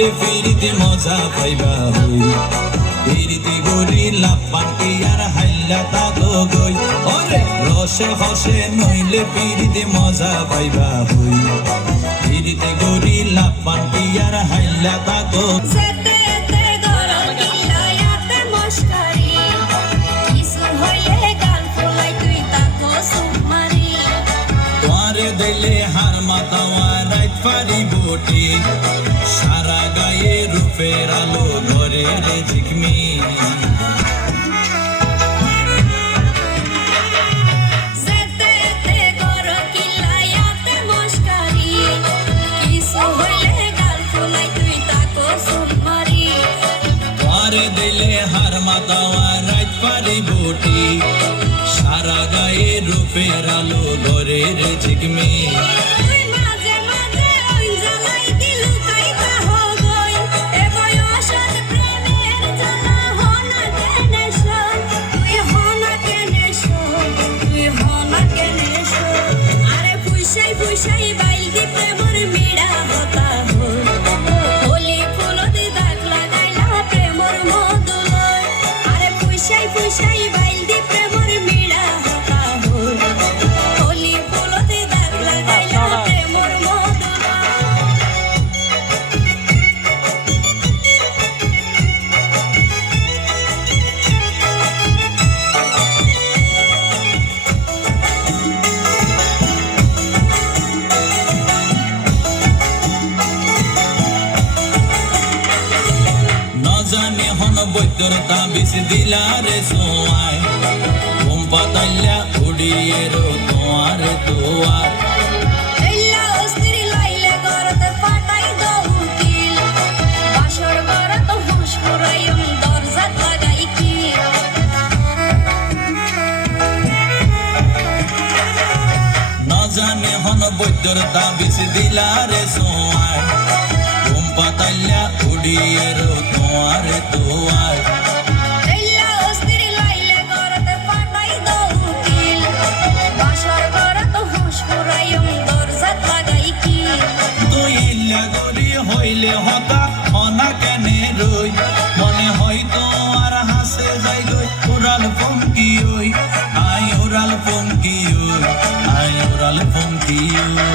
হইলে ফিরিতে মজা পাইবা হই ফিরিতে গরি লাপান কি আর হাইলা তাগো গই ওরে রসে হসে নইলে ফিরিতে মজা পাইবা হই ফিরিতে গরি লাপান কি আর হাইলা তাগো দিলে হার মাতাওয়া রাইত পারি বটি সারা গায়ে রূপের আলো ধরে রে ঝিকমি দিলে হার মাতাওয়া রাইত পারি বটি সারা গায়ে রূপের আলো ধরে রে ঝিকমি জানে হন বৈদ্যর তাবিজ দিলারে সোয়াই ঘুম পাতাইলা উড়িয়ে রো তোমার দুয়ার জানে হন বৈদ্যর তাবিজ দিলারে সোয়াই ঘুম পাতাইলা উড়িয়ে রো তোমার দুয়ার হইলে হতা হনা কেনে রই মনে হয়তো আর হাসে যাই গই উড়াল ফমকি ওই আই উড়াল ফমকি ওই আই উড়াল ফমকি ওই